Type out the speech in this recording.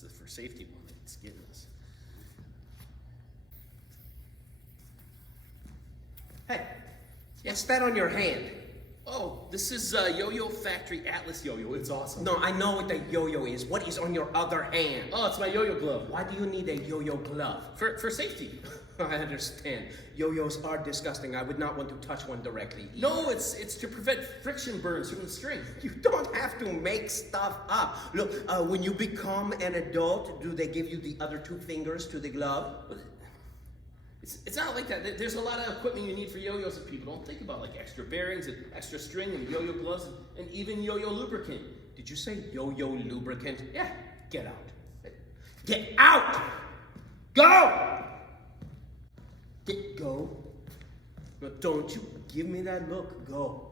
It's the for safety one that's getting us. Hey, what's that on your hand? Oh, this is Yo-Yo Factory Atlas Yo-Yo. It's awesome. No, I know what the yo-yo is. What is on your other hand? Oh, it's my yo-yo glove. Why do you need a yo-yo glove? For safety. I understand. Yo-yos are disgusting. I would not want to touch one directly. No, it's to prevent friction burns from the string. You don't have to make stuff up. Look, when you become an adult, do they give you the other 2 fingers to the glove? It's not like that. There's a lot of equipment you need for yo-yos that people don't think about, like extra bearings and extra string and yo-yo gloves and even yo-yo lubricant. Did you say yo-yo lubricant? Yeah. Get out. Get out! Go! Go. No, don't you give me that look. Go.